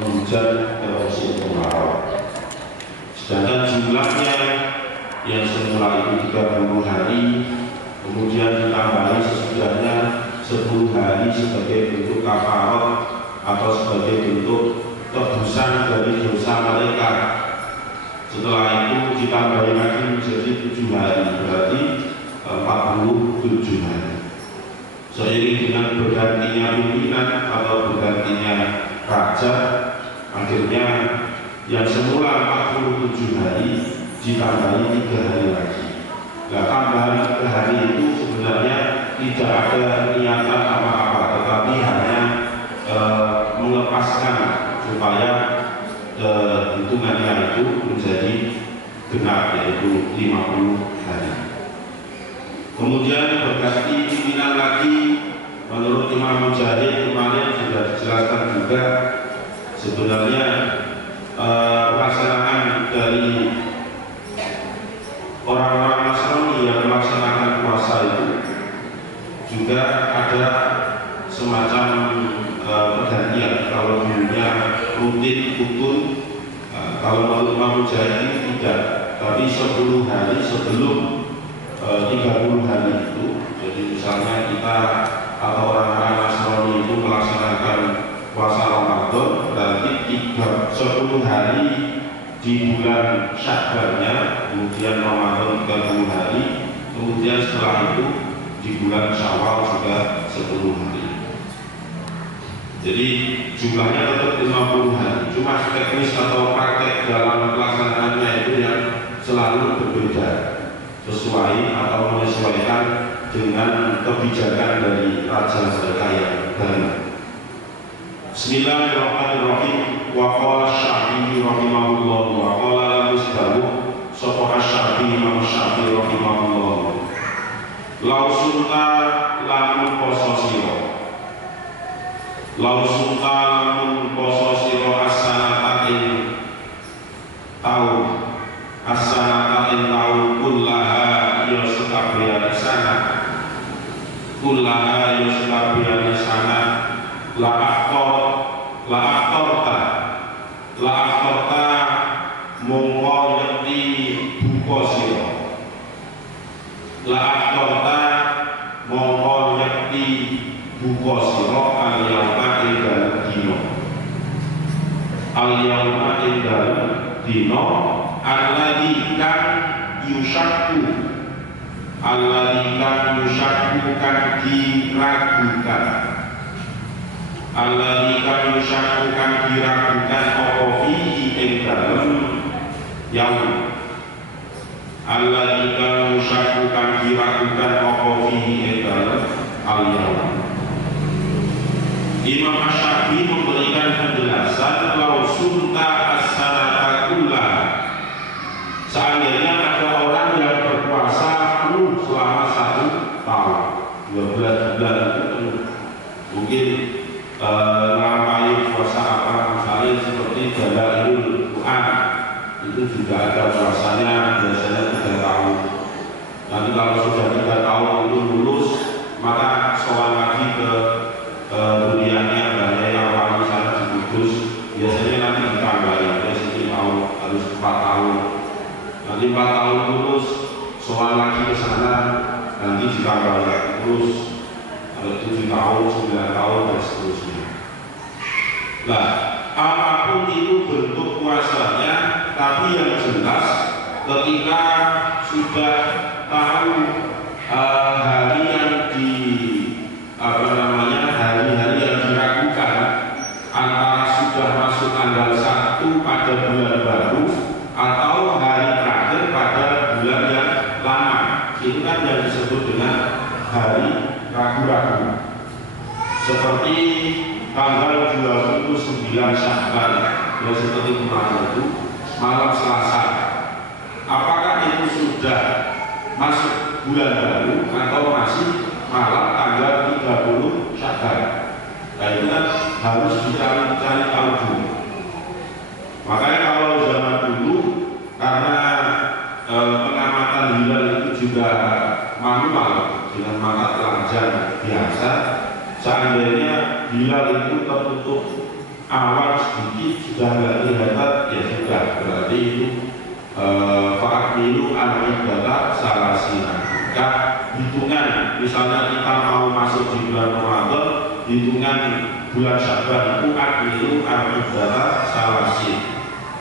penghujan dan musim kemarau. Sedangkan jumlahnya yang semula itu 30 hari, kemudian ditambahi sesudahnya 10 hari sebagai bentuk kafarat atau sebagai bentuk tebusan dari dosa mereka. Setelah itu ditambahi lagi menjadi 7 hari, berarti 47 hari. Seiring dengan bergantinya pimpinan atau bergantinya raja, akhirnya yang semula 47 hari ditambahi 3 hari lagi. Nah, tambahan 3 hari itu sebenarnya tidak ada niatan apa-apa, tetapi hanya melepaskan supaya hitungannya itu menjadi genap, yaitu 50 hari. Kemudian berganti pimpinan lagi, menurut Imam Mujahid kemarin sudah dijelaskan juga, sebenarnya pelaksanaan dari orang-orang Nasrani yang melaksanakan puasa itu juga ada semacam pergantian. Kalau dulunya rutin rukun, kalau menurut Imam Mujahid tidak, tapi 10 hari sebelum 30 hari itu. Jadi misalnya kita atau orang-orang Nasrani itu melaksanakan puasa Ramadan, berarti 10 hari di bulan Sya'bannya, kemudian Ramadan 30 hari, kemudian setelah itu di bulan Syawal juga 10 hari. Jadi jumlahnya tetap 50 hari, cuma teknis atau praktek dalam pelaksanaannya itu yang selalu berbeda, sesuai atau menyesuaikan dengan kebijakan dari raja mereka yang baru. Bismillahirrahmanirrahim. Wa qala Syafi'i rahimahullah wa qala al-Mustawu sapa Syafi'i Imam Syafi'i rahimahullah. Lau sunta lamun poso sira. Lau sunta lamun poso sira as-sanatatin taun. As-sanatatin taun kullaha ya sekabian sana. Kullaha ya sekabian sana. La aktorta mongko yakti buka sira. La aktorta mongko yakti buka sira al-yauma ing dalem dina. Al-yauma ing dalem dina alladzi kan yusyakku. Alladzi kan yusyakku kan diragukan. Alladzi kan yusyakku kan diragukan apa fihi ing dalem yaum. Alladzi kan yusyakku kan diragukan apa fihi ing dalem al-yaum. Imam Asy-Syafi'i memberikan penjelasan lau sunta as-sanata kullaha. Seandainya ada orang yang berpuasa penuh selama 1 tahun, 12 bulan itu penuh, mungkin melampai puasa apa, misalnya seperti Jalailul Quran, itu juga ada puasanya biasanya 3 tahun. Nanti kalau sudah 3 tahun itu lulus, maka soal lagi ke dunianya banyak yang wali sana di Kudus, biasanya nanti ditambahin, biasanya tahun harus 4 tahun. Nanti 4 tahun lulus, soal lagi ke sana, nanti ditambah lagi terus. 7 tahun, 9 tahun, dan seterusnya. Nah, apapun itu bentuk puasanya, tapi yang jelas ketika sudah tahu hari yang hari-hari yang diragukan, antara sudah masuk tanggal 1 pada bulan baru atau hari terakhir pada bulan yang lama, itu kan yang disebut dengan hari ragu-ragu. Seperti tanggal 29 Sya'ban, ya seperti kemarin itu malam Selasa. Apakah itu sudah masuk bulan baru atau masih malam tanggal 30 Syawal. Nah itu kan harus dicari tahu dulu. Makanya kalau zaman dulu karena pengamatan hilal itu juga manual dengan mata telanjang biasa, seandainya hilal itu tertutup awan sedikit sudah nggak kelihatan, ya sudah berarti itu fa'akmilu al-ibadah salasina. Maka hitungan misalnya kita mau masuk di bulan Ramadan, hitungan bulan Syawal itu akmilu al-ibadah salasin,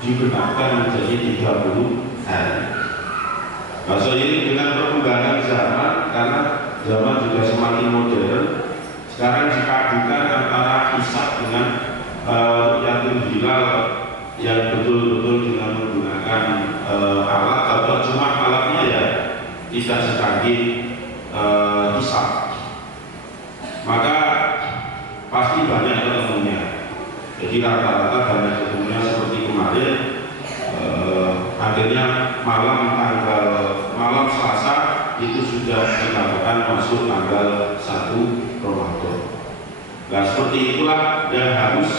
dibenarkan menjadi 30 hari. Masa ini dengan perkembangan zaman, karena zaman juga semakin modern, sekarang dikadukan antara hisab dengan ru'yatul hilal yang betul-betul dengan menggunakan alat, atau cuma alatnya ya tidak secanggih hisab. Maka pasti banyak ketemunya. Jadi rata-rata banyak ketemunya seperti kemarin. Akhirnya malam Selasa itu sudah dikatakan masuk tanggal 1 Ramadan. Nah seperti itulah yang harus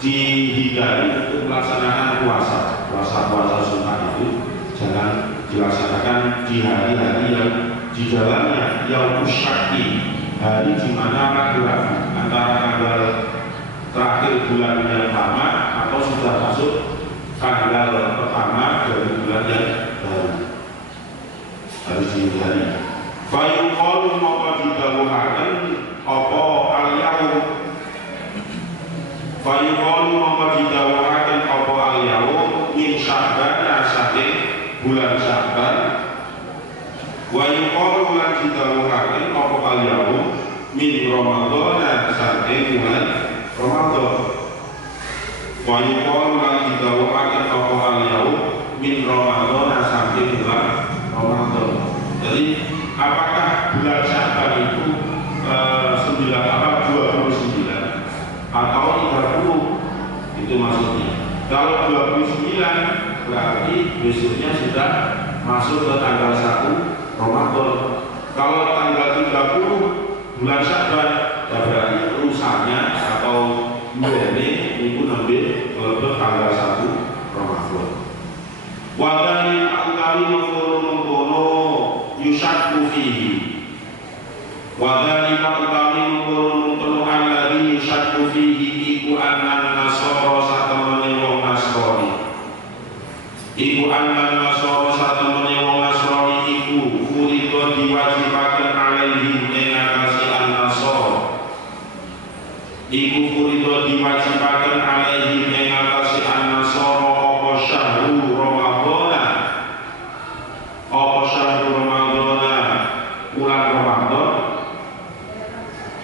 dihindari untuk melaksanakan puasa sunnah itu jangan dilaksanakan di hari-hari yang di dalamnya yaumul syakki, hari di mana ragu-ragu antara tanggal terakhir bulan yang pertama atau sudah masuk tanggal pertama dari bulan yang baru, harus dihindari. Fayuqalu maka didawuhaken apa al-yaum, fayuqalu maka didawuhaken apa al-yaum min Sya'ban saking bulan Sya'ban, wa yuqalu lan didawuhaken apa al-yaum min Ramadan saking bulan Ramadan, wa yuqalu lan didawuhaken apa al-yaum min Ramadan saking bulan Ramadan. Jadi apakah bulan Sya'ban itu 29 atau 30 itu maksudnya? Kalau 29 berarti besoknya sudah masuk ke tanggal 1 Ramadan. Kalau tanggal 30 bulan Sya'ban ya berarti rusaknya atau ini itu nembe ke tanggal 1 Ramadan. Wadani utawi mengkono yusyakku fihi, wadani utawi mengkono alladhi yusyakku fihi iku annan nasara satemene wong Nasrani, iku annan nasara satemene wong Nasrani iku furido diwajibaken alaihim ing atase an-nasara, iku furido diwajibaken alaihim ing atase an-nasara apa syahrul Ramadan, apa syahrul Ramadan bulan Ramadan,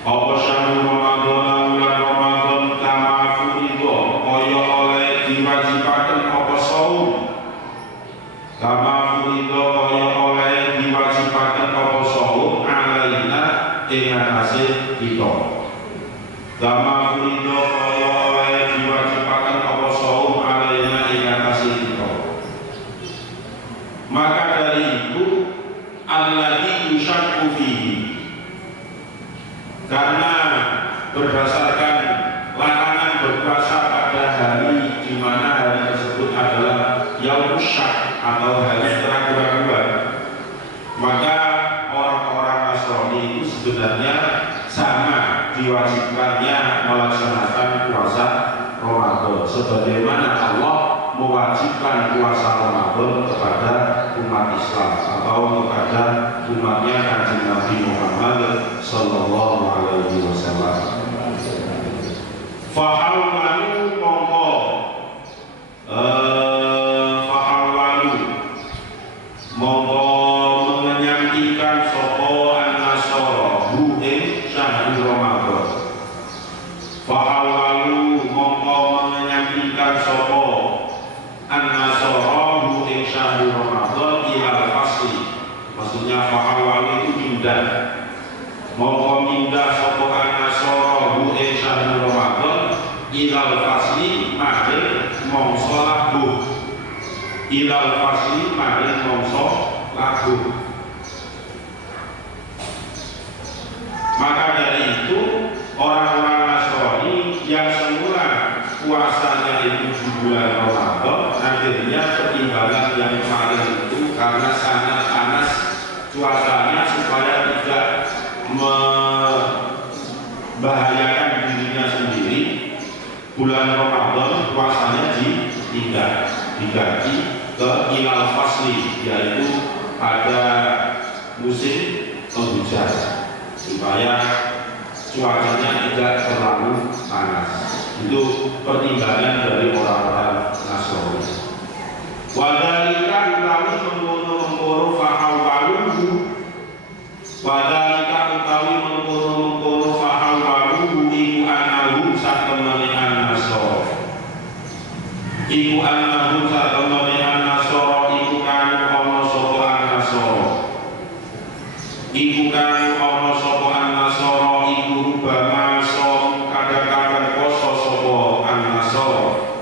apa syahrul Ramadan bulan Ramadan kama furido kaya oleh diwajibaken apa saum, kama furido kaya oleh diwajibaken apa saum alaina ing atase kita, kama furido kaya oleh diwajibaken apa saum alaina ing atase kita. Maka dari itu alladzi yusyakku fihi, karena berdasarkan larangan berpuasa pada hari di mana hari tersebut adalah yaumul syak atau hari keraguan-raguan, maka orang-orang Nasrani itu sebenarnya sama diwajibkannya melaksanakan puasa Ramadan sebagaimana Allah mewajibkan puasa Ramadan kepada umat Islam atau kepada umatnya Kanjeng Nabi Muhammad sallallahu alaihi wasallam. Fahawwalu mongko menyampaikan sapa an-nasara hu ing syahrul Ramadan. Fahawwalu mongko menyampaikan sapa an-nasara hu ing syahrul Ramadan ilal fasli, maksudnya fahawwalu itu pindah, mongko pindah sapa an-nasara hu ing syahrul Ramadan ilal ilal fasli maring mongso lagu. Maka dari itu orang-orang Nasrani yang semula puasanya itu di bulan Ramadan, akhirnya pertimbangan yang kemarin itu karena sangat panas cuacanya supaya tidak membahayakan dirinya sendiri, bulan Ramadan puasanya diganti ke ilal fasli, yaitu pada musim penghujan supaya cuacanya tidak terlalu panas. Itu pertimbangan dari orang-orang Nasrani. Wadalika utawi mengkono fahawwaluhu, wadalika utawi mengkono fahawwaluhu iku anahu satemene an-Nasara, iku anahu satemene an-Nasara iku kang ana sapa an-Nasara, iku kang ana sapa an-Nasara iku rubama som kadang-kadang poso sapa an-Nasara,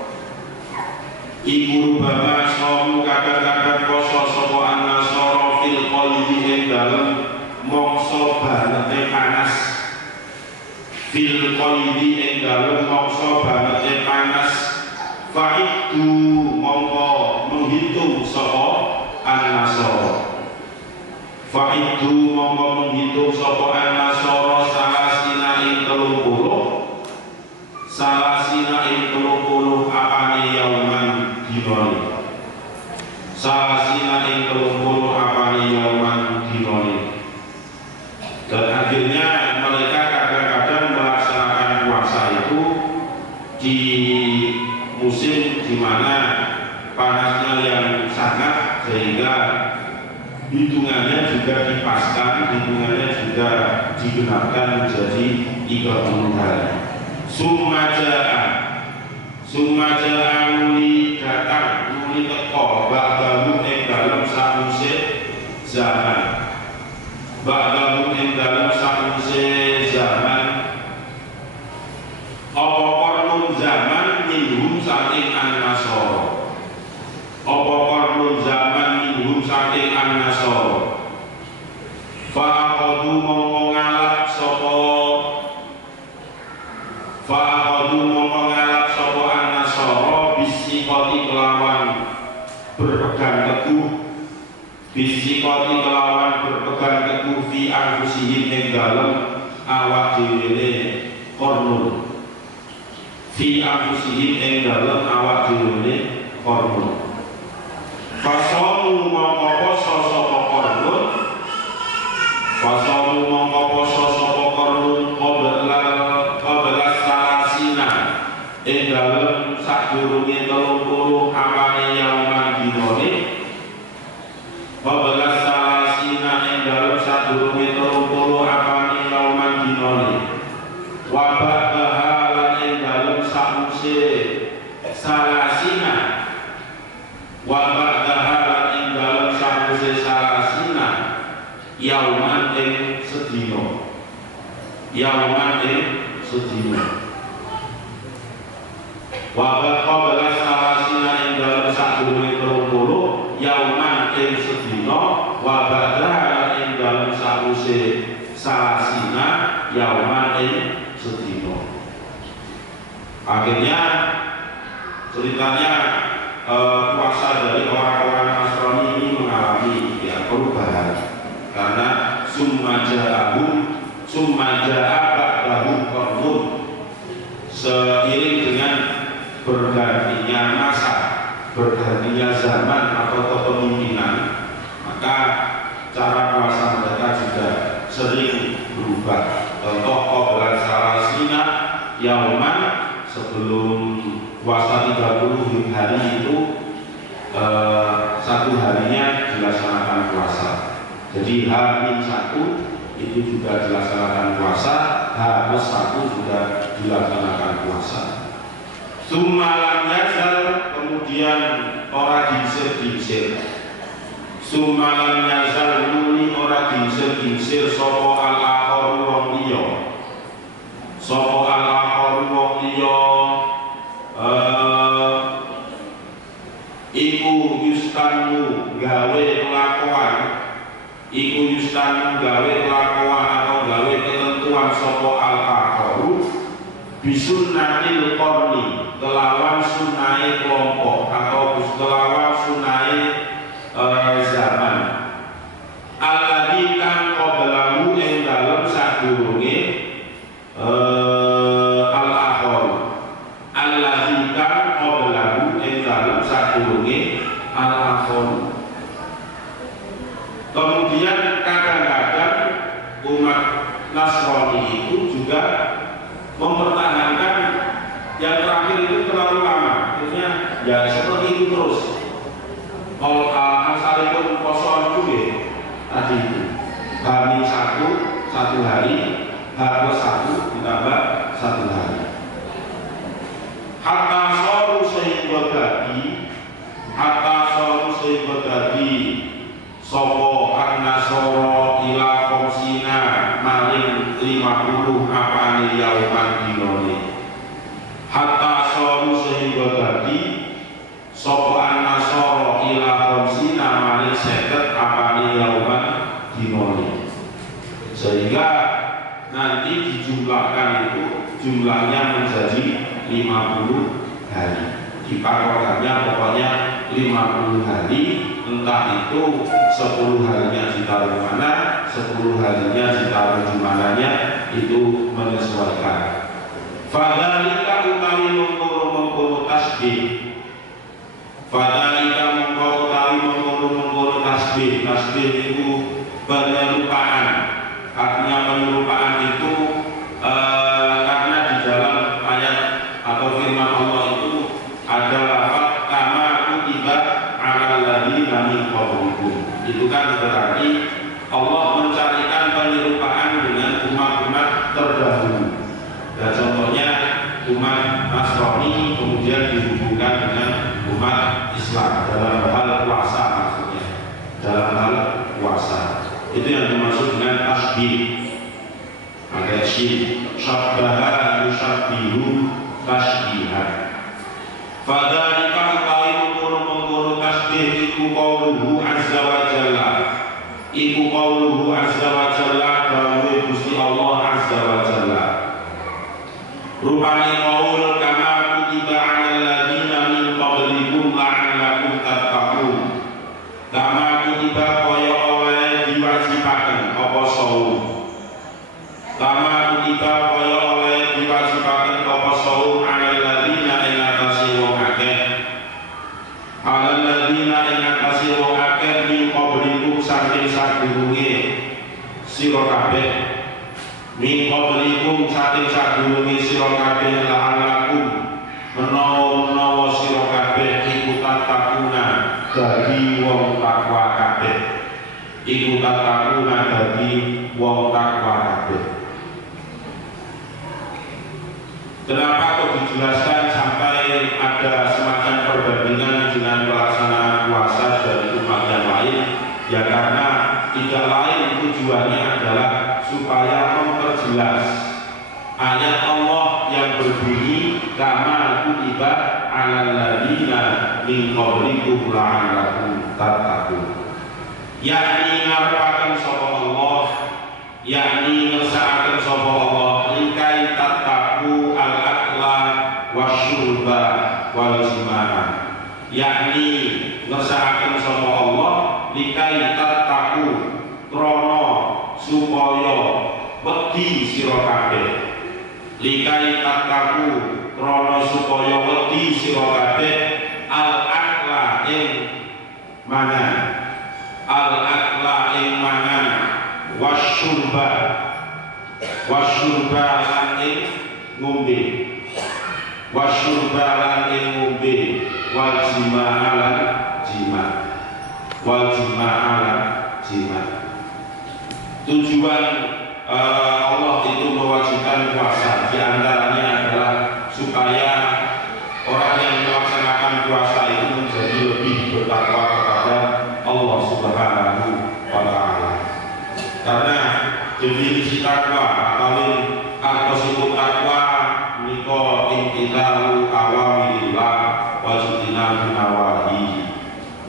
iku rubama som kadang-kadang poso sapa an-Nasara fil qalbi ing dalem mongso banete panas, fil qalbi ing dalem mongso banete panas, faidu mongko menghitung sapa an-Nasara, faidu mongko menghitung sapa an-Nasara salasina ing 30, salasina ing 30 apane yauman dinoni, salasina ing 30 apane yauman dinoni. Dan akhirnya mereka kadang-kadang melaksanakan puasa itu di musim di mana panasnya yang sangat, sehingga hitungannya juga dipaskan, hitungannya juga digenapkan menjadi 30 hari. Sumajaan nuli datang, nuli teko ba'dahu ing dalem sause zaman, ba'dahu ing dalem sause zaman, apa kornun zaman minhum saking an-Nasara, apa kornun zaman minhum saking an-Nasara, fa'aqadu mongko ngalap sapa, fa'aqadu mongko ngalap sapa an-Nasara bisikoti kelawan berpegang teguh, bisikoti kelawan berpegang teguh fi anfusihim ing dalem awak dhewe kornun, fi anfusihim ing dalem awak dhewe kornun. Fasomu mongko poso sapa kornun, fasomu mongko poso sapa kornun qabla salasina ing dalem sadurunge 30 apane yauman dinone, qabla salasina ing dalem sadurunge 30 apane yauman dinone, wabah bahalan ing dalem sakuse salasina, wabah bahalan ing dalem sakuse salasina yauman ing sedina, yauman ing sedina, wabah qabla salasina ing dalem sadurunge 30 yauman ing sedina, wabah bahalan ing dalem sakuse salasina yauman ing sedina. Akhirnya ceritanya puasa dari orang-orang Nasrani ini mengalami perubahan karena summa ja'a ba'dahum qarnun, seiring dengan bergantinya masa, bergantinya zaman atau kepemimpinan, maka cara puasa mereka juga sering berubah. Contoh qabla salasina yauman, sebelum puasa 30 hari itu satu harinya dilaksanakan puasa. Jadi H-1 itu juga dilaksanakan puasa, H+1 juga dilaksanakan puasa. Sumalam yazal, kemudian orang diisir-diisir. Sumalam yazal nuli orang diisir-diisir sopo al-akhoru wong liya, sopo al-akhoru wong liya iku yustanu gawe kelakuan, iku yustanu gawe kelakuan atau gawe ketentuan sapa al-akharu bisunnatil qarni, kelawan sunai kelompok atau kelawan sunai zaman. Alladzi kang qablahu ing dalem sadurunge al-akhar. Alladzi kang qablahu ing dalem sadurunge al-akhar. Kemudian kadang-kadang umat Nasrani itu juga mempertahankan yang terakhir itu terlalu lama, akhirnya ya seperti itu terus. Kalau asalipun poso itu tadi itu H-1 satu hari, H+1 ditambah satu hari. Hatta soru sehingga dadi sopo an-nasoro ila komsina maring 50 apane yauman dinone. Hatta soru sehingga dadi sopo an-nasoro ila komsina maring 50 apane yauman dinone. Sehingga nanti dijumlahkan itu jumlahnya menjadi 50 hari. Dipatokannya pokoknya 50 hari, entah itu 10 harinya ditaruh mana, 10 harinya ditaruh di mananya, itu menyesuaikan. Fadzalika utawi mengkono tasbih. Fadzalika mengkono tasbih. Tasbih itu penyerupaan. Artinya penyerupaan itu karena di dalam ayat atau firman Allah itu ada lafaz kama kutiba 'alal ladzina min qablikum. Itu kan berarti Allah mencarikan penyerupaan dengan umat-umat terdahulu. Dan contohnya umat Nasrani kemudian dihubungkan dengan umat Islam dalam hal puasa, maksudnya dalam hal puasa. Itu yang dimaksud dengan tasbih. Ada syabbaha yusabbihu tasbihan. Fadzalika utawi mengkono tasbih iku qauluhu azza wa jalla. Iku qauluhu azza wa jalla dawuh Gusti Allah azza wa jalla. Rupane qaul kama kutiba 'alal ladzina min qablikum la'allakum tattaqun. Kama kutiba kaya oleh diwajibaken apa saum. Kama kutiba kaya oleh diwajibaken apa saum 'alal ladzina ing atase wong akeh. 'Alal ladzina ing atase wong akeh min qablikum saking sadurunge sira kabeh. Min qablikum saking sadurunge sira kabeh la'allakum menawa sira kabeh iku tatakuna dadi wong takwa kabeh. Iku tatakuna dadi wong takwa kabeh. Kenapa kok dijelaskan sampai ada semacam perbandingan dengan pelaksanaan puasa dari umat yang lain? Ya karena tidak lain tujuannya adalah supaya memperjelas ayat Allah yang berbunyi kama kutiba 'alal ladzina min qablikum la'allakum tattaqun. Yakni ngarepaken sapa Allah, yakni ngersakaken sapa Allah likai tattaqu al-akla wasyurba wal jimana. Yakni ngersakaken sapa Allah likai tattaqu krana supaya wedi sira kabeh. Likai tattaqu krana supaya wedi sira kabeh al-akla ing mangan. Al-akla ing mangan wasyurba lan ing ngombe. Wasyurba lan ing ngombe wal jima'a lan jima. Wal jima'a lan jima. Tujuan Allah itu mewajibkan puasa diantaranya adalah supaya orang yang melaksanakan puasa itu menjadi lebih bertakwa kepada Allah Subhanahu wa Ta'ala. Karena definisi takwa atau artosipun takwa niko intilahu awamirillah wajibina nawahi,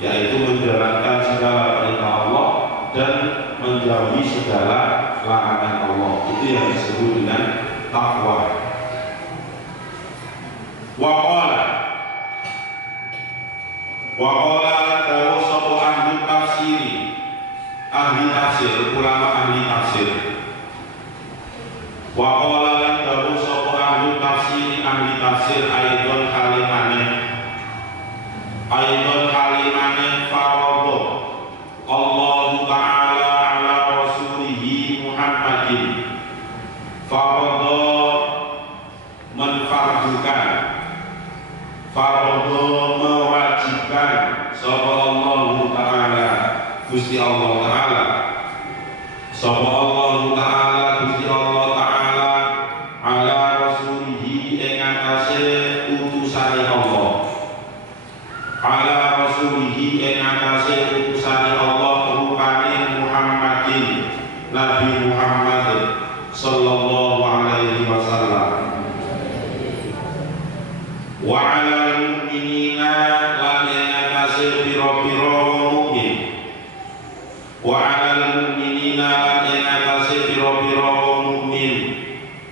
yaitu menjalankan segala perintah Allah dan menjauhi segala larangan Allah. Itu yang disebut dengan takwa. Waqala dawu sapa ahli tafsir, ulama ahli tafsir. Waqala dawu sapa ahli tafsir aidon kalimane faradha Allah Ta'ala ala rasulihi Muhammadin. Faradha menfardukan, faradha mewajibkan sapa Allah Ta'ala Gusti Allah Ta'ala, sapa Allah Ta'ala Gusti Allah Ta'ala ala rasulihi ing atase utusane Allah, ala rasulihi ing atase utusane Allah rupane Muhammadin, Nabi Muhammad sallallahu alaihi wasallam. Wa ala mu'minina lan ing atase pira-pira mukmin, wa ala mu'minina lan ing atase pira-pira mukmin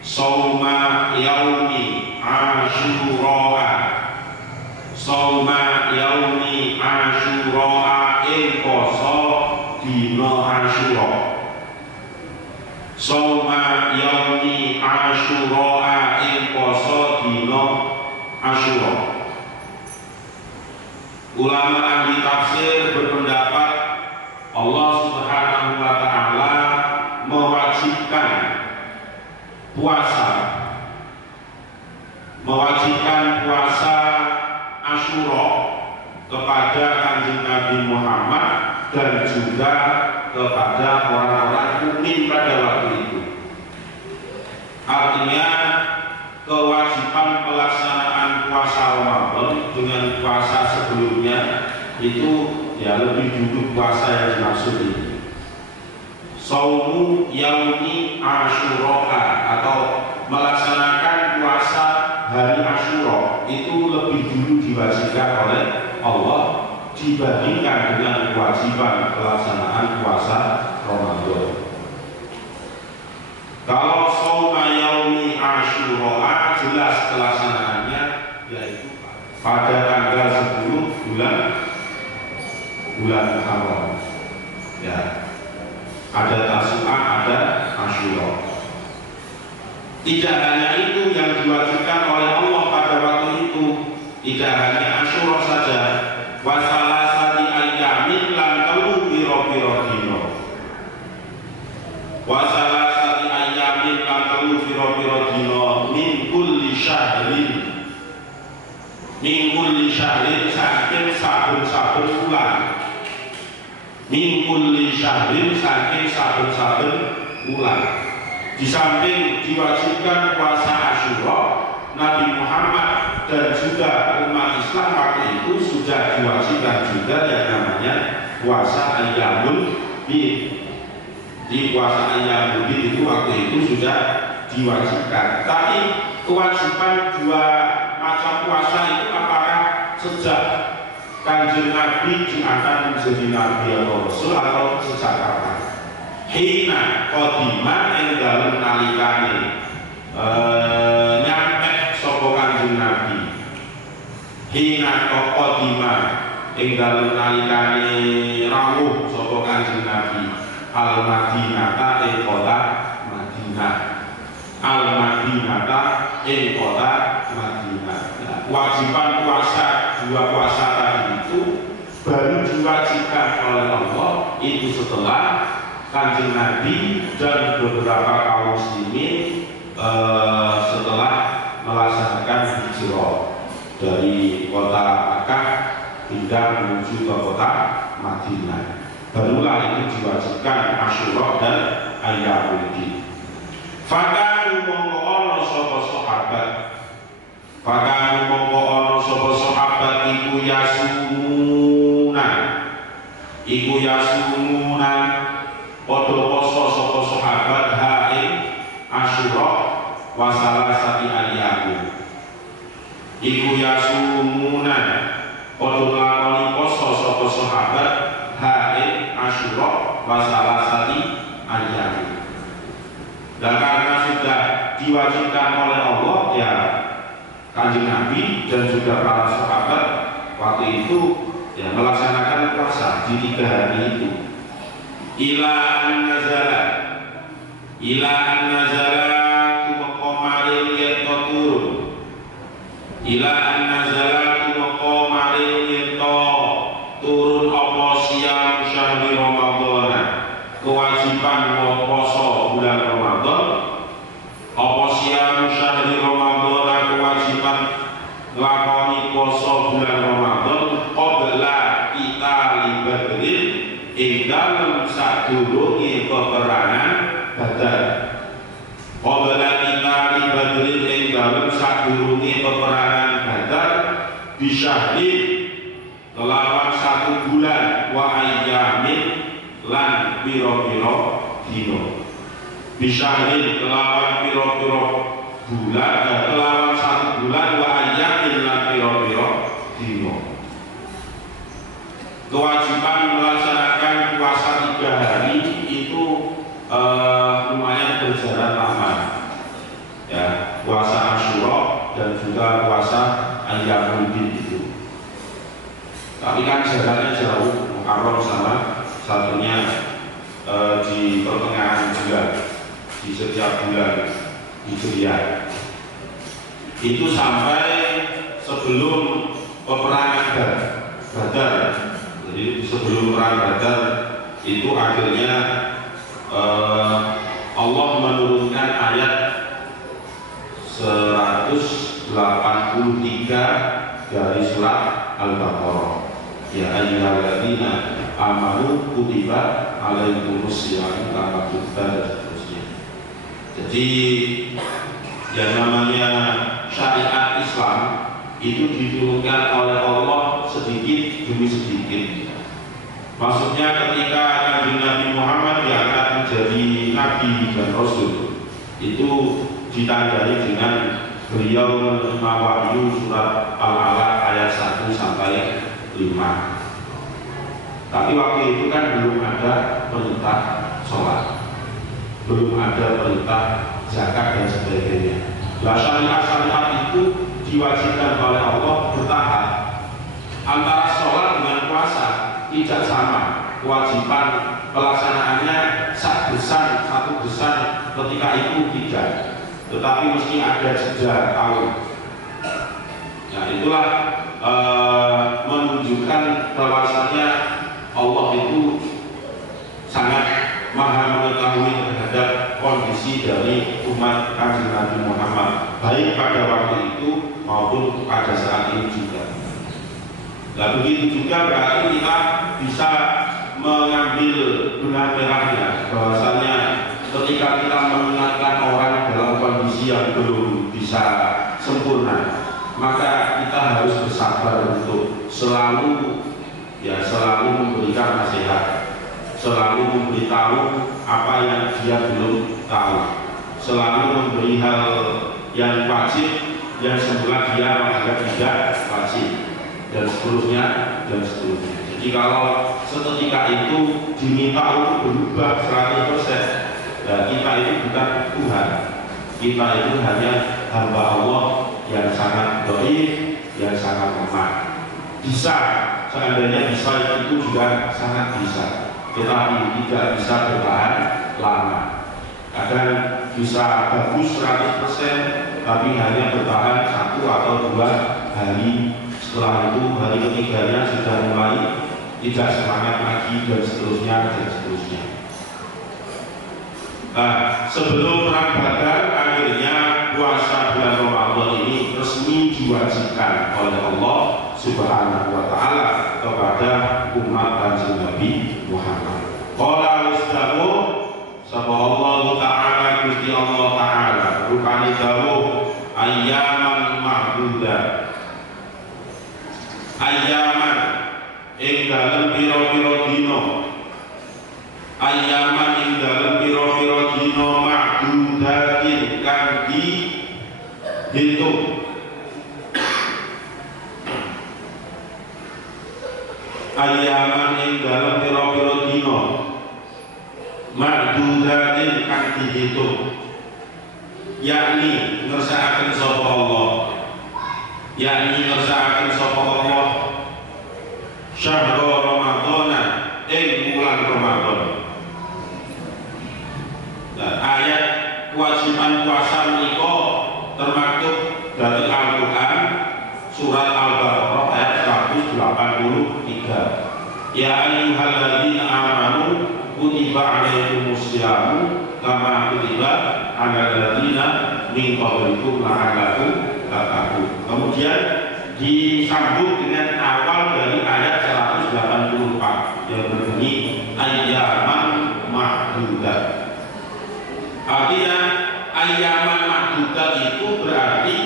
sauma yaumi asyura, sauma yaumi asyura ing poso dina Asyura, sauma yaumi asyura ing poso dina Asyura. Ulama ahli tafsir berpendapat Allah Subhanahu wa Ta'ala mewajibkan puasa Asyura kepada Kanjeng Nabi Muhammad dan juga kepada orang-orang mukmin pada waktu itu. Artinya kewajiban pelaksanaan puasa Ramadan dengan puasa sebelumnya itu ya lebih dulu puasa yang dimaksud ini. Saumu yaumi Asyura atau melaksanakan puasa hari Asyura itu lebih dulu diwajibkan oleh Allah dibandingkan dengan kewajiban pelaksanaan puasa Ramadan. Kalau sauma yaumi Asyura jelas pelaksanaannya yaitu pada tanggal 10 bulan Muharram. Ya. Ada Tasu'a, ada Asyura. Tidak hanya itu yang diwajibkan oleh Allah pada waktu itu, tidak hanya Asyura saja. Wa salasati ayyamin lan telu pira-pira dina. Wa salasati ayyamin lan telu pira-pira dina min kulli syahrin. Min kulli syahrin saking saben-saben bulan. Min kulli syahrin saking saben-saben bulan. Di samping diwajibkan puasa Asyura, Nabi Muhammad dan juga umat Islam waktu itu sudah diwajibkan juga yang namanya puasa Ayyamul Bid. Di puasa Ayyamul Bid itu waktu itu sudah diwajibkan. Tapi kewajiban dua macam puasa itu apakah sejak Kanjeng Nabi diangkat menjadi Nabi atau Rasul atau sejak kapan? Hina qadima ing dalem nalikane nyampe sapa Kanjeng Nabi. Hina qadima ing dalem nalikane rawuh sapa Kanjeng Nabi al-Madinata ing kota Madinah. Al-Madinata ing kota Madinah. Kewajiban puasa dua puasa tadi itu baru diwajibkan oleh Allah itu setelah Kanjeng Nabi dan beberapa kaum muslimin setelah melaksanakan hijrah dari kota Makkah hingga menuju ke kota Madinah. Barulah itu diwajibkan Asyura dan Ayyamul Bid. Fakanu mongko ana sapa sahabat, fakanu mongko ana sapa sahabat iku yasumuna padha poso sapa sahabat haing Asyura wa salasati ayyamin. Iku yasumuna padha lakoni poso sapa sahabat haid Asyura wa salasati ayyam. Dan karena sudah diwajibkan oleh Allah, ya Kanjeng Nabi dan juga para sahabat waktu itu ya melaksanakan puasa di 3 hari itu. Ila an nazala tuqamarin yato turun. Ila an nazala tuqamarin yato turun apa siam syahri Ramadan. Kewajiban puasa bulan Ramadan. Apa siam syahri Ramadan, kewajiban nglakoni puasa bulan Ramadan qabla kita libadrin ing dalem sadurunge peperangan Badar. Qabla kita libadrin ing dalem sadurunge peperangan Badar bisyahri kelawan 1 bulan wa ayyamin lan pira-pira dina. Bisyahri kelawan pira-pira bulan, kelawan 1 bulan wa ayyamin lan pira-pira dina. Kewajiban melaksanakan puasa 3 hari itu lumayan berjalan lama, ya, puasa Asyura dan juga puasa Ayyamul Bid itu. Tapi kan jaraknya jauh, Muharram sama satunya di pertengahan bulan, di setiap bulan Hijriah. Itu sampai sebelum peperangan Badar. Jadi sebelum perang Badar itu akhirnya Allah menurunkan ayat 183 dari surat Al-Baqarah. Ya ayyuhalladzina amanu kutiba alaikumussyiyam kama kutiba dan seterusnya. Jadi yang namanya syariat Islam itu diturunkan oleh Allah sedikit demi sedikit. Maksudnya ketika Kanjeng Nabi Muhammad diangkat menjadi Nabi dan Rasul, itu ditandai dengan beliau menerima wahyu surat Al-Alaq ayat 1 sampai 5. Tapi waktu itu kan belum ada perintah sholat, belum ada perintah zakat dan sebagainya. Nah, syariat itu diwajibkan oleh Allah bertahap. Antara sholat dengan puasa tidak sama, kewajiban pelaksanaannya satu besar ketika itu tidak, tetapi mesti ada jeda tahun. Nah itulah menunjukkan bahwasanya Allah itu sangat maha mengetahui terhadap kondisi dari umat Kanjeng Nabi Muhammad, baik pada waktu itu maupun pada saat ini juga. Nah begitu juga berarti kita bisa mengambil benang merahnya, bahwasanya ketika kita mengingatkan orang dalam kondisi yang belum bisa sempurna, maka kita harus bersabar untuk selalu memberikan nasihat, selalu memberitahu apa yang dia belum tahu, selalu memberi hal yang wajib yang semula dia menganggap tidak wajib, dan seterusnya dan seterusnya. Jadi kalau seketika itu diminta untuk berubah 100%, nah kita itu bukan Tuhan, kita itu hanya hamba Allah yang sangat dhaif, yang sangat lemah. Bisa, seandainya bisa itu juga sangat bisa, tetapi tidak bisa bertahan lama. Kadang bisa bagus 100%, tapi hanya bertahan 1 atau 2 hari. Setelah itu hari ketiganya sudah mulai tidak semangat lagi, dan seterusnya dan seterusnya. Nah, sebelum perang Badar akhirnya puasa bulan Ramadan ini resmi diwajibkan oleh Allah Subhanahu wa Ta'ala kepada umat Kanjeng Nabi Muhammad. Qala ustahu sapa Allah Ta'ala, Gusti Allah Ta'ala rupani dawuh ayyaman ma'dudah, ayyaman ing dalem pira-pira dina, ayyaman ing dalem pira-pira dina ma'dudatin kang dihitung, ayaman ing dalam pira-pira dina ma'dudatin kang dihitung, yakni ngersakaken sapa Allah, yakni ngersakaken sapa Allah syahrul Ramadhana ing bulan Ramadan. Nah, ayat kewajiban puasa menika termaktub dari Al-Quran surat Al-Baqarah ayat 183. Ya ayyuhalladzina amanu kutiba alaikumusyamu kama kutiba alal ladzina min qablikum la'allakum tattaqun. Kemudian disambung dengan awal dari ayat 184 yang berbunyi ayyaman ma'dudat. Artinya ayyaman ma'dudat itu berarti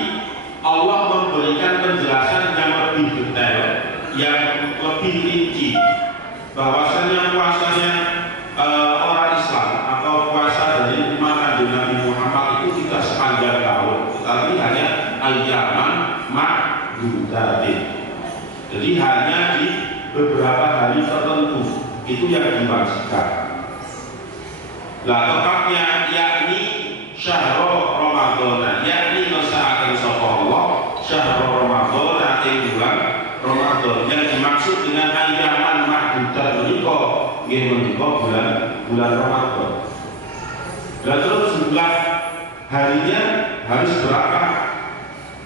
Allah memberikan penjelasan yang lebih detail, yang lebih rinci, bahwasanya puasanya orang Islam atau puasa dari umat Nabi Muhammad itu tidak sepanjang tahun, tetapi hanya ayyaman ma'dudatin. Jadi hanya di beberapa hari tertentu itu yang diwajibkan. Lah tepatnya yakni syahrul Ramadhana, yakni ngesakaken sapa Allah syahrul Ramadhana ing bulan Ramadan. Yang dimaksud dengan ayyaman ma'dudat menika nggih menika bulan Ramadan. Dan terus jumlah harinya harus berapa?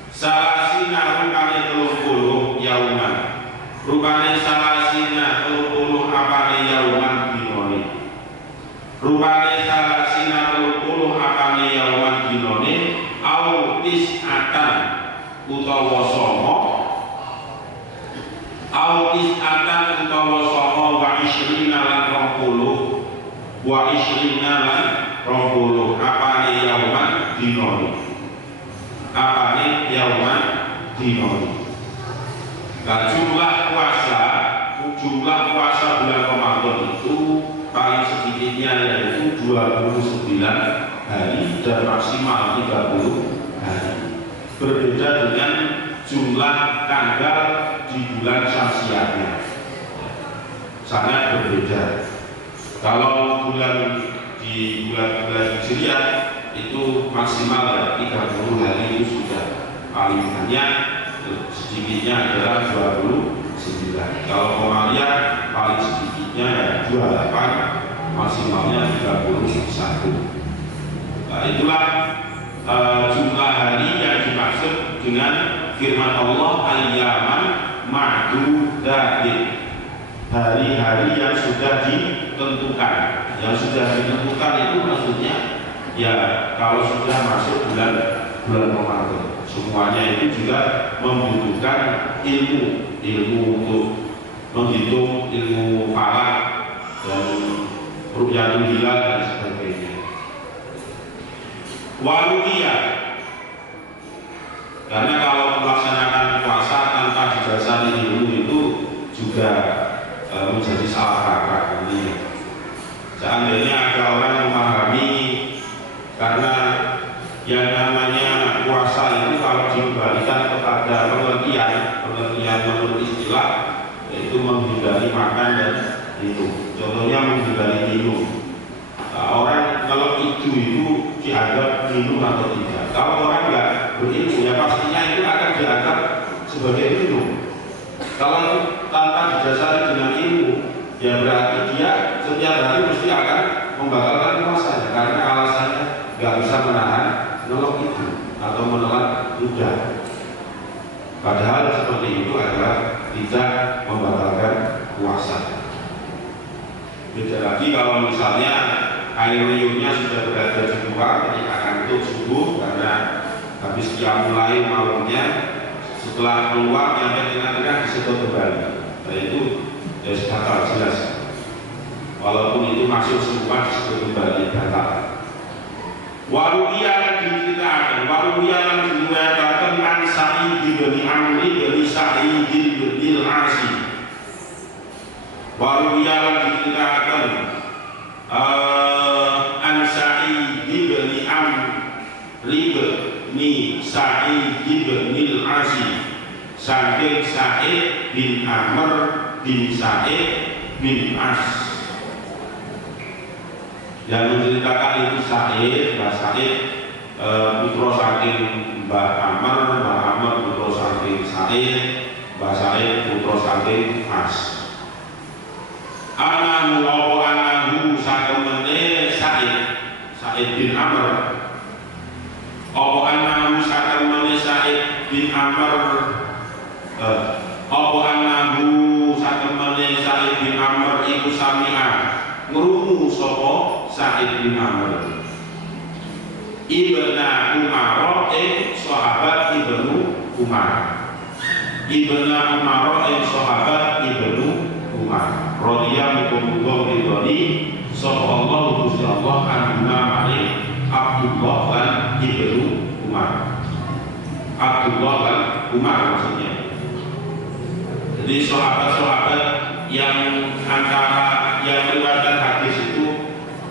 Salasina rupane 30 yauman. Rupane salasina 30 apane yauman dinone. Rupane salasina 30 apane yauman dinone au tis'atan utawa songo. Au tis'atan utawa songo wa ishrina lan 20 wa ishrina lan 20 apane yauman dinone. Apane yauman dinone. Nah, jumlah puasa bulan Ramadan itu paling sedikitnya yaitu 29 hari dan maksimal 30 hari. Berbeda dengan jumlah tanggal di bulan Syamsiahnya, sangat berbeda. Kalau di bulan Hijriah itu maksimal ya 30 hari itu sudah paling banyak, sedikitnya adalah 29. Kalau Qamariyah paling sedikitnya ya 28, maksimalnya 31. Nah, itulah jumlah hari yang dimaksud dengan firman Allah ayyaman ma'dudatin, hari-hari yang sudah ditentukan. Yang sudah ditentukan itu maksudnya ya kalau sudah masuk bulan Ramadan. Semuanya itu juga membutuhkan ilmu untuk menghitung ilmu falak dan rukyatul hilal dan sebagainya. Waliyah, karena kalau melaksanakan puasa tanpa didasari ilmu itu juga menjadi salah kaprah nantinya. Seandainya ada orang memahami karena yang namanya puasa itu kalau dikembalikan kepada pengertian menurut istilah yaitu menghindari makan dan minum. Contohnya menghindari minum. Nah, orang kalau itu dianggap minum atau tidak. Kalau orang nggak berilmu ya pastinya itu akan dianggap sebagai minum. Kalau tanpa didasari dengan ilmu ya berarti dia setiap hari mesti akan membatalkan puasanya karena alasannya nggak bisa menahan nolok itu atau menelan ludah. Padahal seperti itu adalah tidak membatalkan puasa. Beda lagi kalau misalnya air liurnya sudah berada di luar ketika kantuk subuh karena habis qiyamul lail malamnya, setelah keluar yang tengah-tengah disedot kembali. Nah itu ya batal jelas. Walaupun itu masuk semua disedot kembali batal. Waru'iyah diceritakan, waru'iyah diriwayatkan an Sa'id bin Amri bin Sa'id bin Al-Asi. Waru'iyah diceritakan an Sa'id bin Amri bin Sa'id bin Al-Asi. Saking Sa'id bin Amr bin Sa'id bin As. Yang menceritakan itu Sa'id, Mbah Sa'id putra saking Mbah Amr putra saking Sa'id, Mbah Sa'id putra saking As. Anahu satemene Sa'id bin Amr. Apa anahu satemene Sa'id bin Amr. Apa anahu satemene Sa'id bin Amr iku sami'a ngrungu sapa Sa'id bin Amr Ibnu Umar sahabat Ibnu Umar sahabat Ibnu Umar radhiyallahu ridhani sallallahu Gusti Allah anhuma ma'in Abdullah dan Ibnu Umar. Abdullah dan Umar maksudnya. Jadi sahabat-sahabat yang antara yang meriwayatkan hadis itu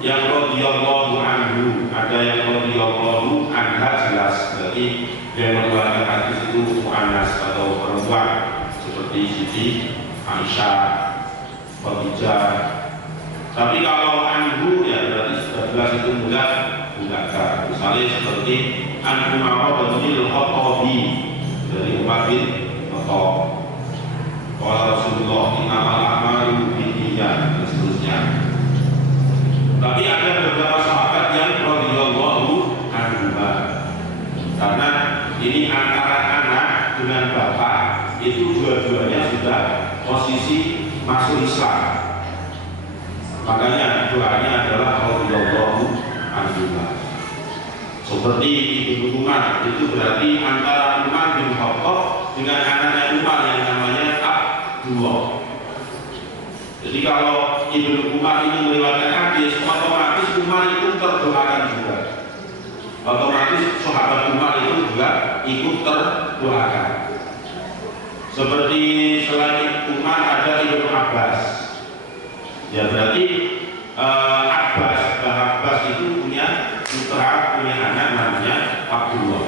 yang radhiyallahu anhu, ada yang radhiyallahu anha jelas. Berarti yang meriwayatkan hadis itu muannas atau perempuan seperti Siti Aisyah, Khadijah. Tapi kalau anhu ya berarti sudah jelas itu mudzakkar. Misalnya seperti an Umar bin Khattabi dari Umar bin Khattab. Qala Rasulullah innamal a'malu binniyat dan seterusnya. Tapi ada beberapa sahabat yang radhiyallahu anhuma. Karena ini antara anak dengan bapak itu dua-duanya sudah posisi masuk Islam. Makanya doanya adalah radhiyallahu anhuma. Seperti Ibnu Umar itu berarti antara Umar bin Khattab dengan anaknya Umar yang namanya Abdullah. Jadi kalau Ibnu Umar ini meriwayatkan hadis, otomatis Umar itu terdoakan juga. Otomatis sahabat Umar itu juga ikut terdoakan. Seperti selain Umar ada Ibnu Abbas. Ya berarti Abbas itu punya putra, punya anak namanya Abdullah.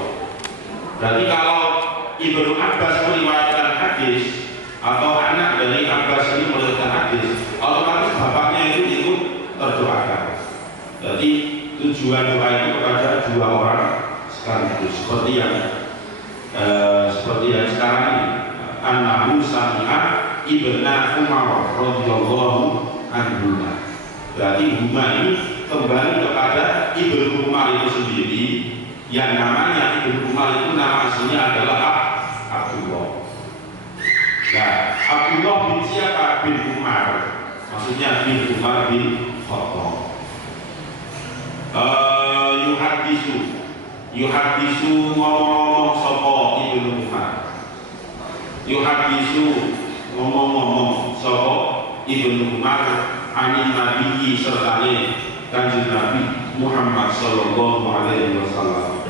Berarti kalau Ibnu Abbas meriwayatkan hadis atau anak dari Abbas ini meriwayatkan hadis, otomatis bapaknya itu ikut terdoakan. Jadi tujuan doa itu kepada dua orang sekaligus, seperti yang sekarang ini. Annahu sami'a Ibnu Umar radhiyallahu anhu. Berarti huma ini kembali kepada Ibnu Umar itu sendiri, yang namanya Ibnu Umar itu nama aslinya adalah Abdullah. Nah, Abdullah bin siapa? Bin Umar. Maksudnya bin Umar bin Khattab. Yuhadisu ngomong-ngomong sapa Ibnu Umar. Yuhadisu ngomong-ngomong sapa Ibnu Umar anin Nabi sertane Kanjeng Nabi Muhammad sallallahu alaihi wasallam.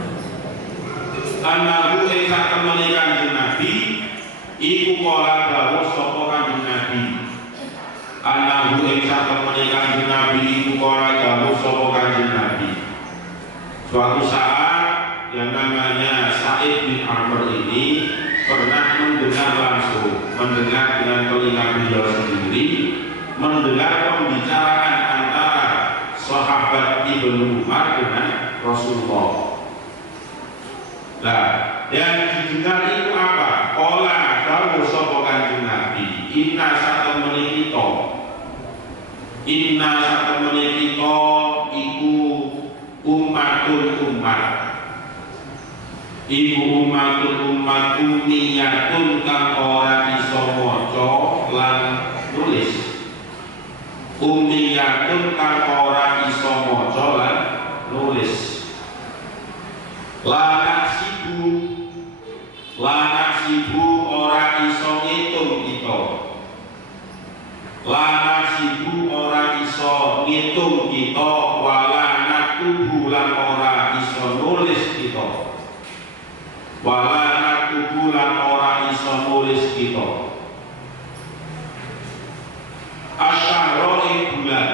Annahu ing satemene Kanjeng Nabi iku kala dawuh sapa Kanjeng Nabi. Annahu ing satemene Kanjeng Nabi iku kala dawuh sapa Kanjeng Nabi. Suatu saat yang namanya Sa'id bin Amr ini pernah mendengar dengan telinga beliau sendiri, mendengar pembicaraan antara sahabat Ibnu Umar dengan Rasulullah. Nah, yang didengar itu apa? Qala dawuh sapa Kanjeng Nabi, inna satemene kita iku umat umiyatun kang ora iso maca lan nulis. Umiyatun kang ora iso maca lan nulis. La nasibu ora iso ngitung kita. La nasibu ora iso ngitung kita, wala naktubu lan ora iso nulis kita. Wala naktubu lan ora iso nulis kita. Asyara ing bulan.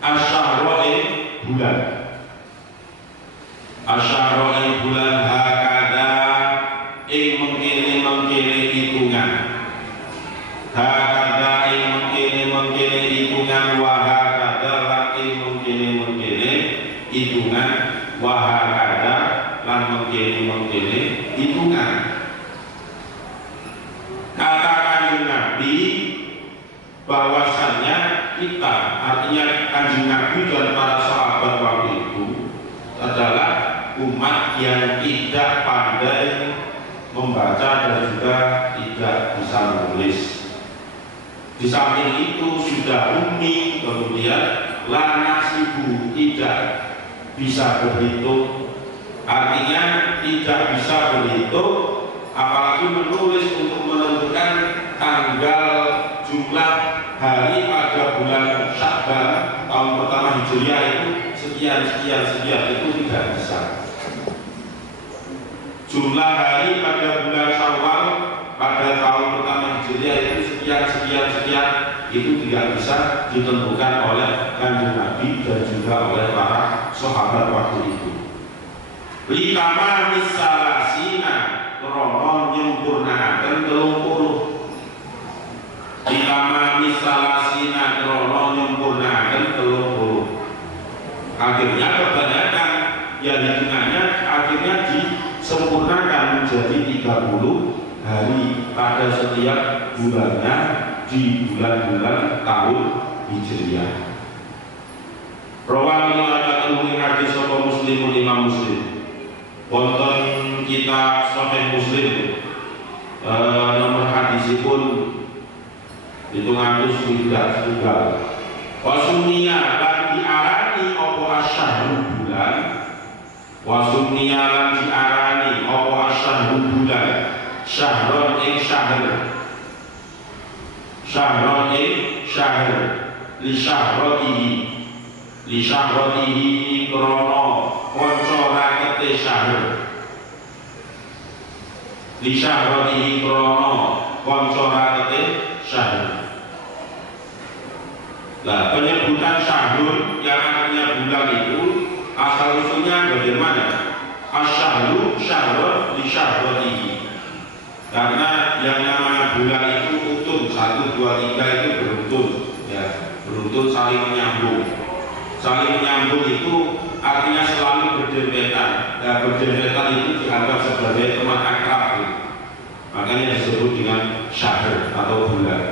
Asyara ing bulan. Asyara ing bulan hakada ing mengkene hitungan. bahwasannya kita, artinya Kanjeng Nabi dan para sahabat waktu itu adalah umat yang tidak pandai membaca dan juga tidak bisa menulis. Di samping itu sudah ummi, kemudian la nasibu, tidak bisa berhitung, artinya tidak bisa berhitung apalagi menulis untuk menentukan tanggal jumlah hari pada bulan Sya'ban tahun pertama Hijriah itu sekian itu tidak bisa. Jumlah hari pada bulan Syawal pada tahun pertama Hijriah itu sekian itu tidak bisa ditentukan oleh Kanjeng Nabi dan juga oleh para sahabat waktu itu. Likama misalasina krono nyempurnaaken 30. Likama misalasina krono nyempurnaaken 30. Akhirnya kebanyakan yang hitungannya akhirnya disempurnakan menjadi 30 hari pada setiap bulannya di bulan-bulan tahun Hijriah. Rawahu al-Bukhari hadis sapa Muslimun Imam Muslim. Wonten kitab Sahih Muslim nomor hadisipun 700 Wasumniya lan diarani apa asyhurul bulan. Wasumniya lan diarani apa asyhurul bulan. Syahron ing syahr. Syahron ing syahr. Li syahrotihi krono konco rakete syahr. Li syahrotihi krono konco rakete syahr. Nah, penyebutan syahrul yang artinya bulan itu asal usulnya bagaimana? Asyahru syahrun li syahrotihi. Karena yang namanya bulan itu utuh 1, 2, 3 itu beruntun, ya, beruntun saling menyambung. Saling menyambung itu artinya selalu berdempetan. Nah, berdempetan itu dianggap sebagai teman akrab, makanya disebut dengan syahr atau bulan.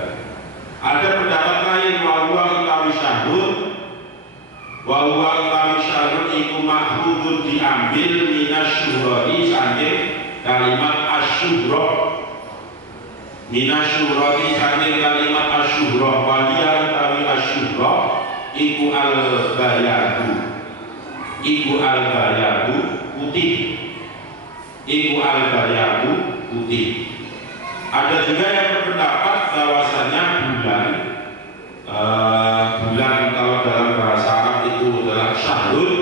Ada pendapat lain bahwa utawi syahrun, bahwa utawi syahrun itu makhudun diambil minas syuhrati saking kalimat asyuhra. Minas syuhrati saking kalimat asyuhra, waliya utawi asyuhra iku al-bayadu. Iku al-bayadu putih. Iku al-bayadu putih. Ada juga yang berpendapat bahwasanya bulan kalau dalam bahasa Arab itu adalah syahrul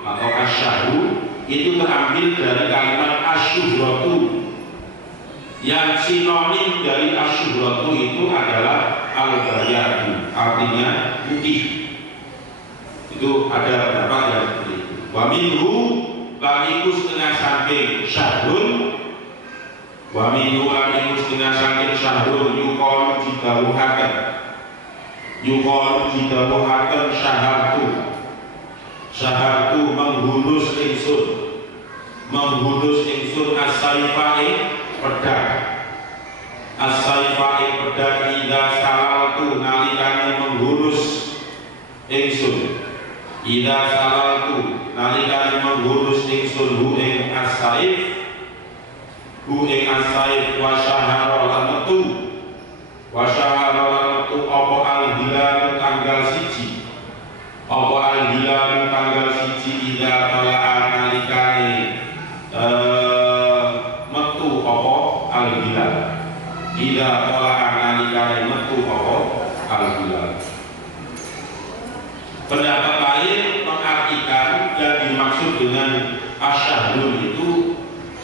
atau asyahru, itu terambil dari kalimat asyuhratu. Yang sinonim dari asyuhratu itu adalah al-bayadu, artinya putih. Itu ada beberapa yang seperti itu. Wa minhu lamiku setengah saking syahrul. Wa minhu lamiku setengah saking syahrul yukol didawuhaken. Yukol didawuhaken syahartu. Syahartu menghunus ingsun. Menghunus ingsun as-saifa'i pedang. As-saifa'i pedang ida salaltu nalikane menghunus ingsun. Ida salaltu nalikane menghunus ingsun hu ing as-saif. Hu ing as-saif wa syahara lan metu. Wa syahara lan metu apa al-hilal tanggal 1. Apa al-hilal tanggal 1 ida tala'a nalikane metu apa al-hilal. Ida tala'a nalikane metu apa al-hilal. Pendapat lain mengartikan yang dimaksud dengan asyahrul itu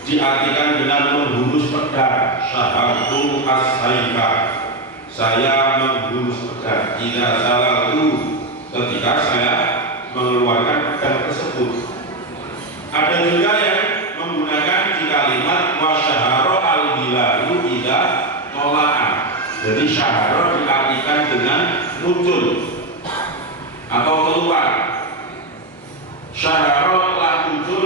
diartikan dengan menghunus pedang. Syahartu as-saifa, saya menghunus pedang. Tidak salah itu ketika saya mengeluarkan pedang tersebut. Ada juga yang menggunakan di kalimat wasyahara al-hilalu ida tola'a. Jadi syahara diartikan dengan muncul atau keluar. Syahara telah muncul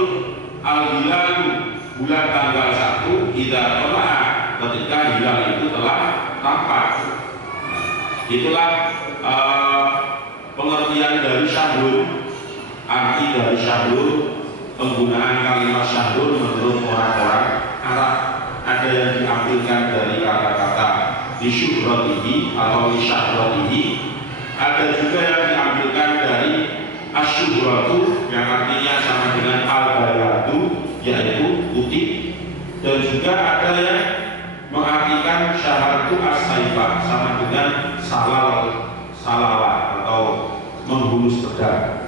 al-hilalu bulan tanggal 1 ida tola'a, ketika hilal itu telah tampak. Itulah pengertian dari syahrul. Arti dari syahrul, penggunaan kalimat syahrul menurut orang-orang Arab, ada yang diambilkan dari kata-kata disyuhratihi atau disyahrotihi, ada juga yang diambilkan dari asyuhratu yang artinya sama dengan al-bayadu, yaitu putih, dan juga ada yang mengartikan syahratu as-saifah sama dengan salawat atau menghunus pedang.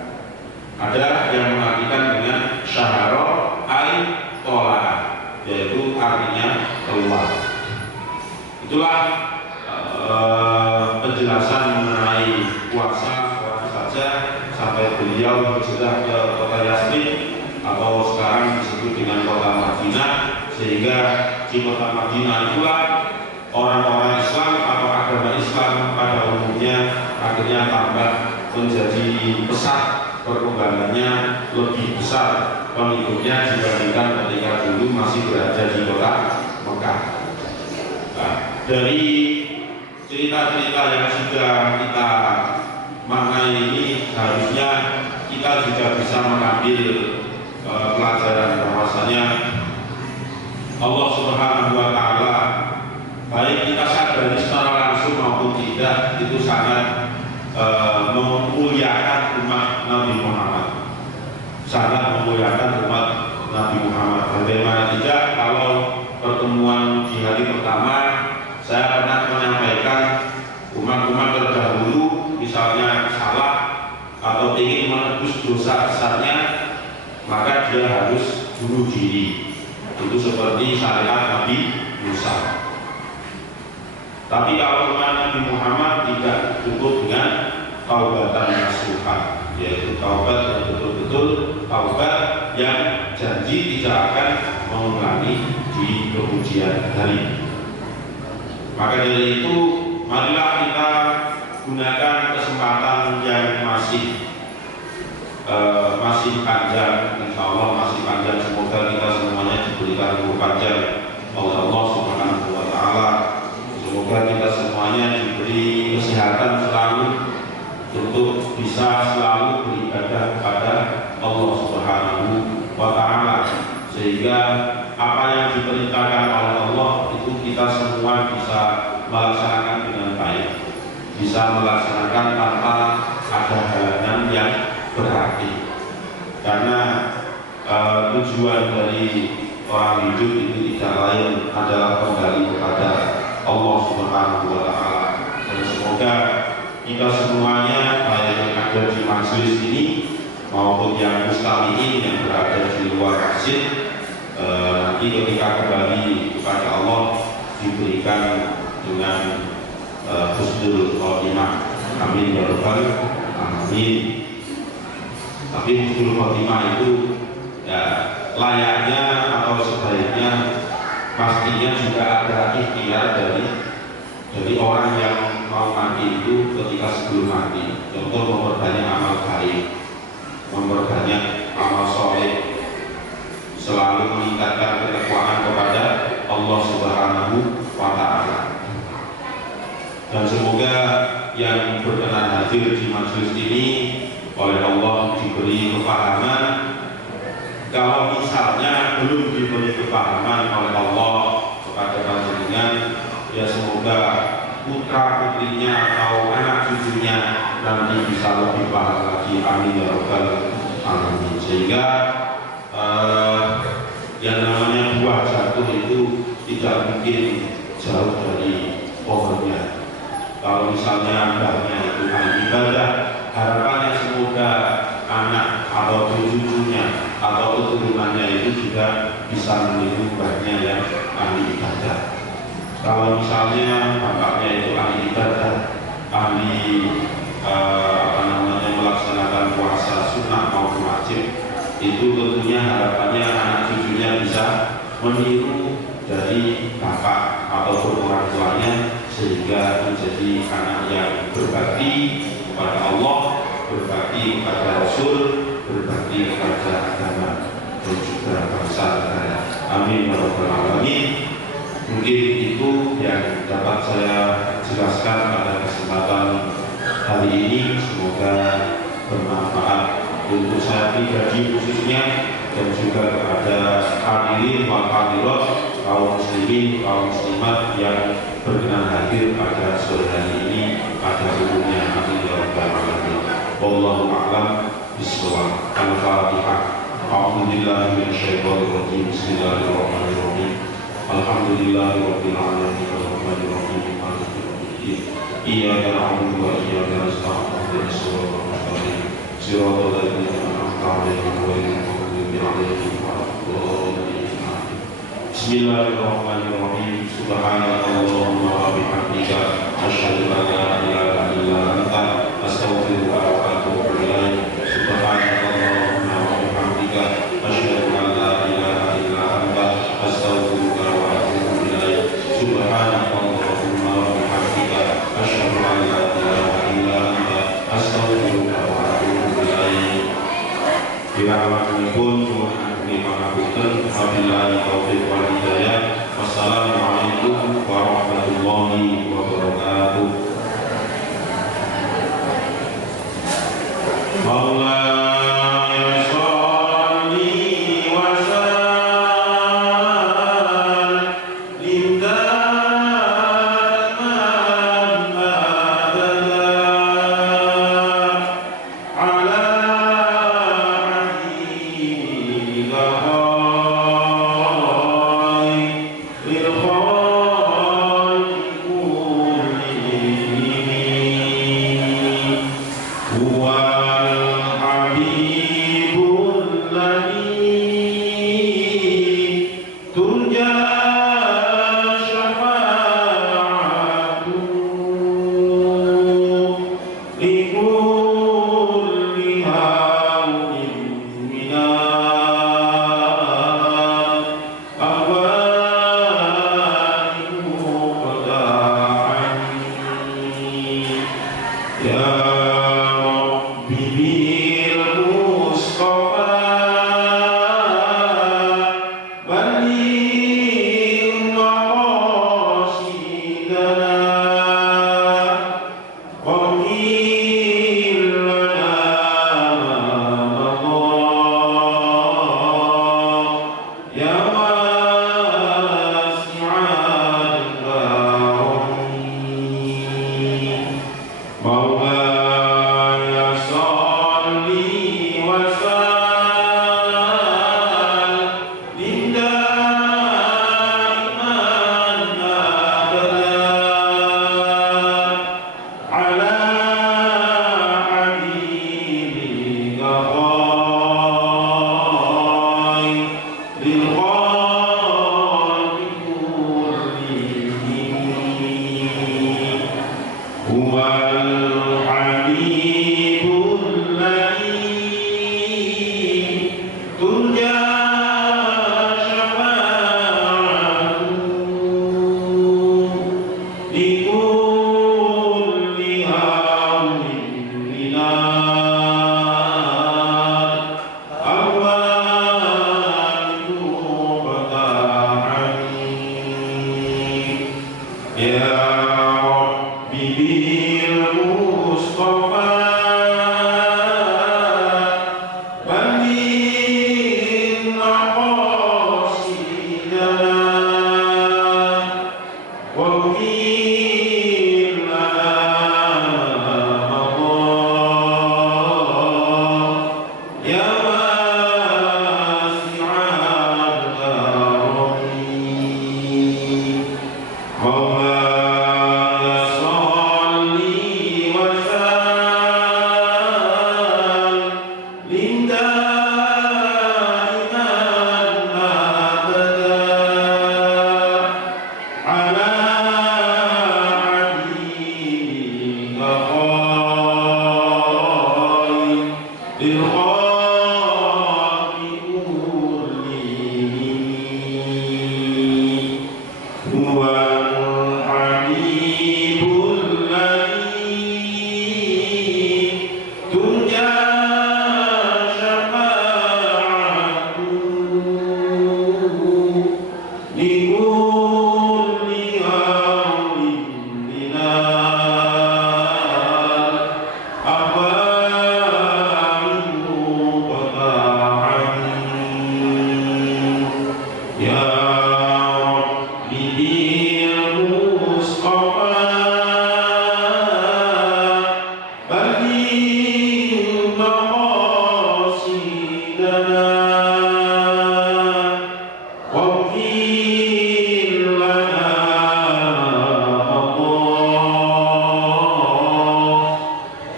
Ada yang mengartikan dengan syaharo ay-tola, yaitu artinya keluar. Itulah penjelasan mengenai puasa saja sampai beliau hijrah ke kota Yasrib atau sekarang disebut dengan kota Madinah, sehingga di kota Madinah itulah orang-orang Islam atau agama Islam pada umumnya akhirnya tambah menjadi besar, perkembangannya lebih besar pengikutnya dibandingkan ketika dulu masih berada di kota Mekah. Nah, dari cerita-cerita yang sudah kita maknai ini, harusnya kita juga bisa mengambil pelajaran bahwasanya Allah Subhanahu wa Ta'ala, baik kita sadari secara langsung maupun tidak, itu sangat memuliakan umat Nabi Muhammad, sangat memuliakan umat Nabi Muhammad. Bagaimana tidak kalau pertemuan di hari pertama saya pernah menyampaikan umat-umat terdahulu misalnya salah atau ingin menebus dosa besarnya, maka dia harus bunuh diri. Itu seperti syariat Nabi Musa. Tapi kalau umat Nabi Muhammad tidak cukup dengan taubatan nasuha, yaitu taubat yang betul-betul taubat yang janji tidak akan mengulangi di kemudian hari. Maka dari itu, marilah kita gunakan kesempatan yang masih panjang, insya Allah masih panjang. Semoga kita semuanya diberikan umur panjang oleh Allah Subhanahu wa Ta'ala. Semoga kita semuanya diberi kesehatan selalu untuk bisa selalu beribadah kepada Allah Subhanahu wa Ta'ala, sehingga apa yang diperintahkan oleh Allah itu kita semua bisa melaksanakan dengan baik, bisa melaksanakan tanpa ada halangan yang berarti. Karena tujuan dari orang hidup itu tidak lain adalah kembali kepada Allah Subhanahu wa Ta'ala. Dan semoga kita semuanya, baik yang ada di majelis ini maupun yang mustami'in yang berada di luar masjid, nanti ketika kembali kepada Allah diberikan dengan husnul khotimah. Amin ya rabbal alamin. Tapi husnul khotimah itu ya layaknya atau sebaiknya pastinya juga ada ikhtiar dari orang yang mau mati itu ketika sebelum mati. Contoh, memperbanyak amal baik, memperbanyak amal soleh, selalu meningkatkan ketakwaan kepada Allah Subhanahu wa Ta'ala. Dan semoga yang berkenan hadir di majelis ini oleh Allah diberi kepahaman. Kalau misalnya belum diberi kepahaman oleh Allah kepada panjenengan, ya semoga putra putrinya atau anak cucunya nanti bisa lebih paham lagi. Amin ya rabbal alamin. Sehingga yang namanya buah jatuh itu tidak mungkin jauh dari pohonnya. Kalau misalnya mbahnya itu ahli ibadah, harapannya semoga anak atau cucunya atau keturunannya itu juga bisa meniru mbahnya yang ahli ibadah. Kalau misalnya bapaknya itu ahli ibadah, ahli melaksanakan puasa sunnah maupun wajib, itu tentunya harapannya anak cucunya bisa meniru dari bapak ataupun orang tuanya, sehingga menjadi anak yang berbakti kepada Allah, berbakti kepada Rasul, berbakti kepada agama dan juga bangsa negara. Amin ya rabbal alamin. Mungkin itu yang dapat saya jelaskan pada kesempatan hari ini. Semoga bermanfaat untuk saya pribadi khususnya, dan juga kepada hadirin wal hadirat, kaum muslimin, kaum muslimat yang berkenan hadir pada sore hari ini pada umumnya. Amin ya rabbal alamin. Wallahu a'lam bishawab. Al-Fatihah. A'udzu billahi minasyaitonir rajim. Bismillahirrahmanirrahim. Alhamdulillahirabbil alamin arrahmanir rahim maliki yaumiddin. Iyyaka na'budu wa iyyaka nasta'in. Ihdinas siratal mustaqim. Siratal ladzina an'amta 'alaihim ghairil maghdubi 'alaihim waladdallin. Bismillahirrahmanirrahim. Subhanakallahumma wa bihamdika asyhadu an la ilaha illa anta astaghfiruka wa atubu ilaik. Subhanakallahumma wa bihamdika asyhadu an la ilaha illa anta astaghfiruka wa atubu ilaik. Subhanakallahumma wa bihamdika asyhadu an la ilaha illa anta astaghfiruka wa atubu ilaik. Bila alamanipun ini pangapunten, wabillahi taufiq wal hidayah. Wassalamualaikum warahmatullahi wabarakatuh. Wal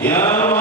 Ya